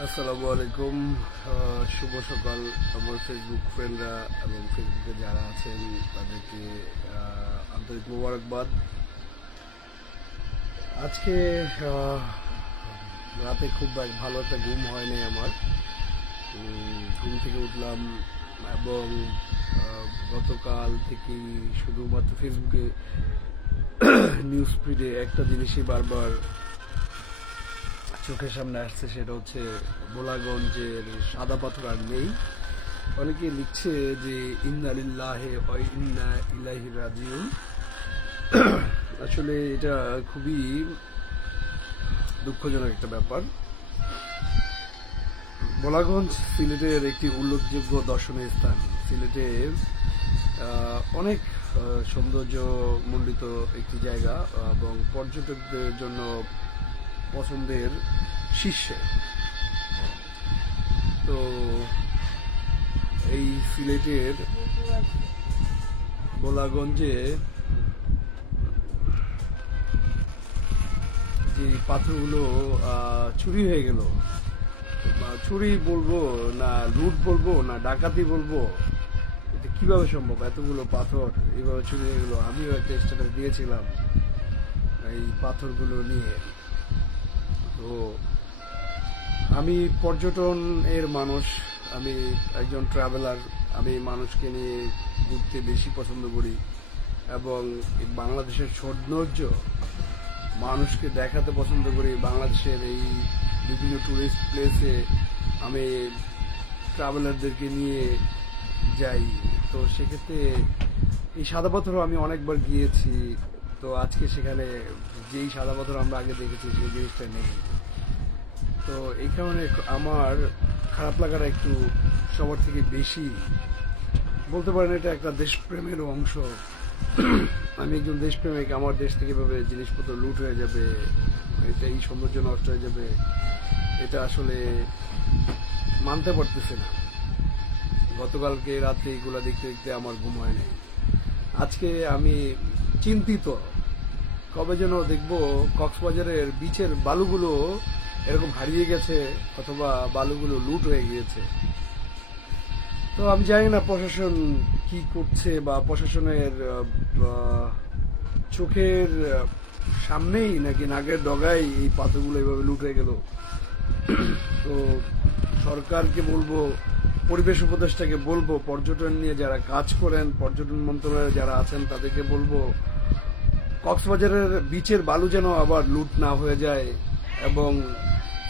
আসসালামু আলাইকুম। শুভ সকাল আমার ফেসবুক ফ্রেন্ডরা এবং ফেসবুকে যারা আছেন তাদেরকে আন্তরিক মোবারকবাদ। আজকে রাতে খুব ভালো একটা ঘুম হয়নি আমার। ঘুম থেকে উঠলাম এবং গতকাল থেকেই শুধুমাত্র ফেসবুকে নিউজ ফিডে একটা জিনিসই বারবার চোখের সামনে আসছে, সেটা হচ্ছে ভোলাগঞ্জের সাদা পাথর আর নেই। অনেকে লিখছে যে ইন্না লিল্লাহি ওয়া ইন্না ইলাইহি রাজিউন। আসলে এটা খুবই দুঃখজনক একটা ব্যাপার। ভোলাগঞ্জ সিলেটের একটি উল্লেখযোগ্য দর্শনীয় স্থান। সিলেটে অনেক সৌন্দর্য মণ্ডিত একটি জায়গা এবং পর্যটকদের জন্য পছন্দের শীর্ষে। তো এই সিলেটের ভোলাগঞ্জে যে পাথরগুলো চুরি হয়ে গেল, বা চুরি বলবো না লুট বলবো না ডাকাতি বলবো, এটা কিভাবে সম্ভব? এতগুলো পাথর এইভাবে চুরি হয়ে গেল। আমিও একটা স্ট্যাটাস দিয়েছিলাম এই পাথরগুলো নিয়ে। তো আমি পর্যটন এর মানুষ, আমি একজন ট্রাভেলার। আমি মানুষকে নিয়ে ঘুরতে বেশি পছন্দ করি এবং বাংলাদেশের সৌন্দর্য মানুষকে দেখাতে পছন্দ করি। বাংলাদেশের এই বিভিন্ন টুরিস্ট প্লেসে আমি ট্রাভেলারদেরকে নিয়ে যাই। তো সেক্ষেত্রে এই সাদা পাথর আমি অনেকবার গিয়েছি। তো আজকে সেখানে যেই সাদা পাথর আমরা আগে দেখেছি সেই জিনিসটা নেই। তো এই কারণে আমার খারাপ লাগাটা একটু সবার থেকে বেশি। বলতে পারেন এটা একটা দেশপ্রেমের অংশ। আমি একজন দেশপ্রেমিক, আমার দেশ থেকে এভাবে জিনিসপত্র লুট হয়ে যাবে, এটা এই সৌন্দর্য নষ্ট হয়ে যাবে, এটা আসলে মানতে পারতেছে না। গতকালকে রাতে এগুলো দেখতে দেখতে আমার ঘুম হয় নাই। আজকে আমি চিন্তিত, কবে যেন দেখবো কক্সবাজারের বিচের বালুগুলো এরকম হারিয়ে গেছে অথবা বালুগুলো লুট হয়ে গিয়েছে। তো আমি জানি না প্রশাসন কি করছে, বা প্রশাসনের চোখের সামনেই নাকি নাগের ডগায় এই পাথরগুলো এভাবে লুট হয়ে গেল। তো সরকারকে বলবো, পরিবেশ উপদেষ্টাকে বলবো, পর্যটন নিয়ে যারা কাজ করেন, পর্যটন মন্ত্রণালয়ে যারা আছেন তাদেরকে বলবো কক্সবাজারের বিচের বালু যেন আবার লুট না হয়ে যায় এবং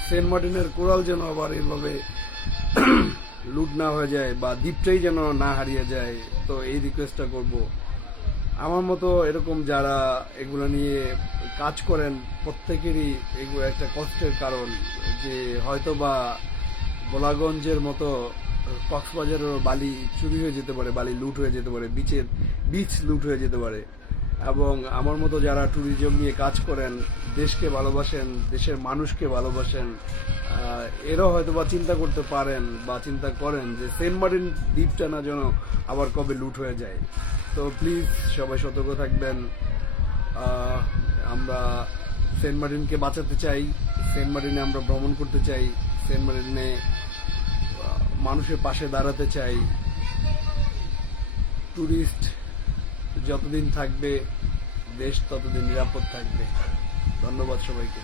সেন্ট মার্টিনের কোরাল যেন আবার এভাবে লুট না হয়ে যায়, বা দ্বীপটাই যেন না হারিয়ে যায়। তো এই রিকোয়েস্টটা করব। আমার মতো এরকম যারা এগুলো নিয়ে কাজ করেন প্রত্যেকেরই এগুলো একটা কষ্টের কারণ, যে হয়তো বা গোলাগঞ্জের মতো কক্সবাজারের বালি চুরি হয়ে যেতে পারে, বালি লুট হয়ে যেতে পারে, বিচ লুট হয়ে যেতে পারে। এবং আমার মতো যারা ট্যুরিজম নিয়ে কাজ করেন, দেশকে ভালোবাসেন, দেশের মানুষকে ভালোবাসেন, এরাও হয়তো বা চিন্তা করতে পারেন বা চিন্তা করেন যে সেন্ট মার্টিন দ্বীপটা না যেন আবার কবে লুট হয়ে যায়। তো প্লিজ সবাই সতর্ক থাকবেন। আমরা সেন্ট মার্টিনকে বাঁচাতে চাই, সেন্ট মার্টিনে আমরা ভ্রমণ করতে চাই, সেন্ট মার্টিনে মানুষের পাশে দাঁড়াতে চাই। ট্যুরিস্ট যতদিন থাকবে দেশ ততদিন নিরাপদ থাকবে। ধন্যবাদ সবাইকে।